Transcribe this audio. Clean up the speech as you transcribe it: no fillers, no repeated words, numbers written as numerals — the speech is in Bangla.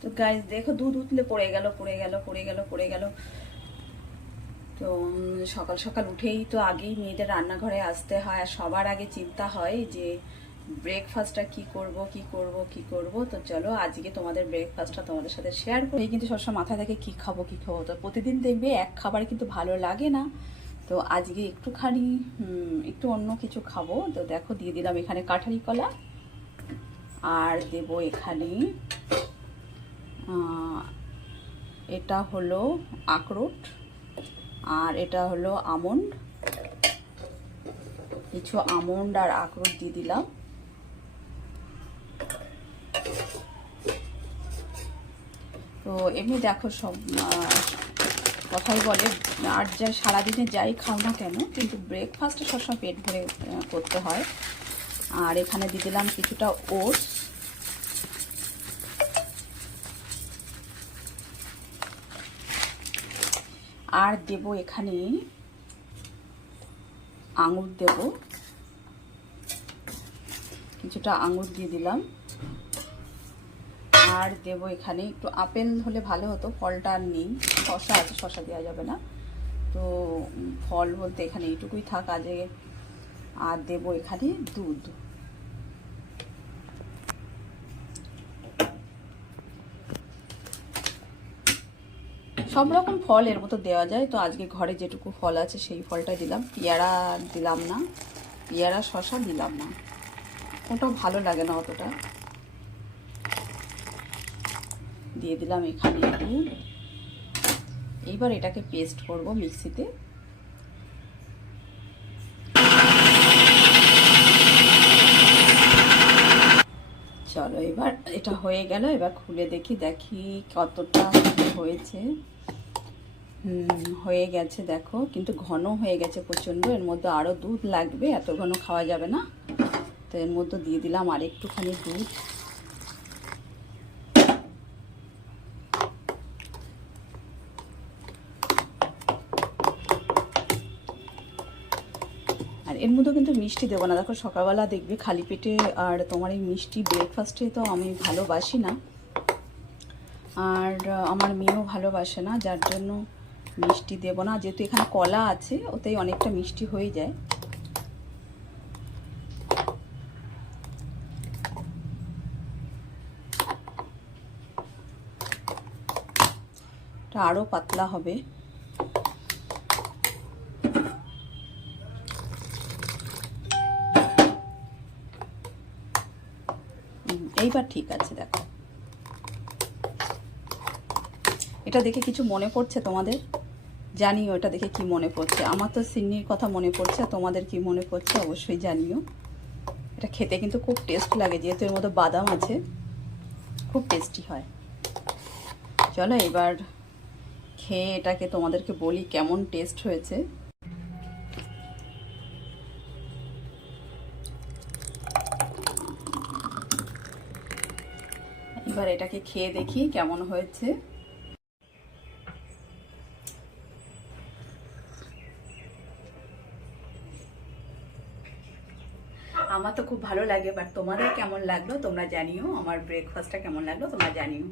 তো গাইস দেখো দুধ উতলে পড়ে গেল পড়ে গেল পড়ে গেল পড়ে গেল। তো সকাল সকাল উঠেই তো আগেই মেয়েদের রান্নাঘরে আসতে হয়, আর সবার আগে চিন্তা হয় যে ব্রেকফাস্টটা কি করব কি করব কি করব। তো চলো আজকে তোমাদের ব্রেকফাস্টটা তোমাদের সাথে শেয়ার করি। কিন্তু সবসময় মাথা থাকে কি খাবো কি খাবো, তো প্রতিদিন দেখবে এক খাবার কিন্তু ভালো লাগে না। তো আজকে একটুখানি একটু অন্য কিছু খাবো। তো দেখো দিয়ে দিলাম এখানে কাঠারি কলা, আর দেব এখানে এটা হলো আখরোট, আর এটা হলো আমন্ড। কিছু আমন্ড আর আখরোট দিয়ে দিলাম। তো এমনি দেখো সব কথাই বলে, আর যা সারাদিনে যাই খাও না কেন, কিন্তু ব্রেকফাস্টে সবসময় পেট ভরে করতে হয়। আর এখানে দিয়ে দিলাম কিছুটা ওটস, আর দেব এখানে আঙুর, দেব কিছুটা আঙুর দিয়ে দিলাম। আর দেব এখানে একটু আপেল হলে ভালো হতো, ফলটা আর নেই, শসা আছে, শসা দেওয়া যাবে না। তো ফল বলতে এখানে এইটুকুই থাক আজকে। আর দেব এখানে দুধ। সব রকম ফল এর মতো দেওয়া যায়, তো আজকে ঘরে যেটুকু ফল আছে সেই ফলটাই দিলাম। পেয়ারা দিলাম না, পেয়ারা শসা দিলাম না, ওটাও ভালো লাগে না অতটা। দিয়ে দিলাম এখানে দুধ। এইবার এটাকে পেস্ট করব মিক্সিতে। চলো এবার এটা হয়ে গেল, এবার খুলে দেখি কতটা হয়েছে। হয়ে গেছে দেখো, কিন্তু ঘন হয়ে গেছে প্রচণ্ড। এর মধ্যে আরও দুধ লাগবে, এত ঘন খাওয়া যাবে না। তো এর মধ্যে দিয়ে দিলাম আর একটুখানি দুধ। আর এর মধ্যে কিন্তু মিষ্টি দেবো না, দেখো সকালবেলা দেখবে খালি পেটে, আর তোমার এই মিষ্টি ব্রেকফাস্টে তো আমি ভালোবাসি না, আর আমার মেয়েও ভালোবাসে না, যার জন্য মিষ্টি দেব না। যেহেতু এখানে কলা আছে, ওতেই অনেকটা মিষ্টি হয়ে যায়। এটা আরও পাতলা হবে। এইবার ঠিক আছে। দেখো এটা দেখে কিছু মনে পড়ছে তোমাদের? জানিও এটা দেখে কি মনে পড়ছে। আমার তো সিন্নির কথা মনে পড়ছে, তোমাদের কি মনে পড়ছে অবশ্যই জানিও। এটা খেতে কিন্তু খুব টেস্ট লাগে, যেহেতু এর মধ্যে বাদাম আছে, খুব টেস্টি হয়। চলো এবার খেয়ে এটাকে তোমাদেরকে বলি কেমন টেস্ট হয়েছে। এবার এটাকে খেয়ে দেখি কেমন হয়েছে। আমার তো খুব ভালো লাগে, বাট তোমাদের কেমন লাগলো তোমরা জানিও, আমার ব্রেকফাস্টটা কেমন লাগলো তোমরা জানিও।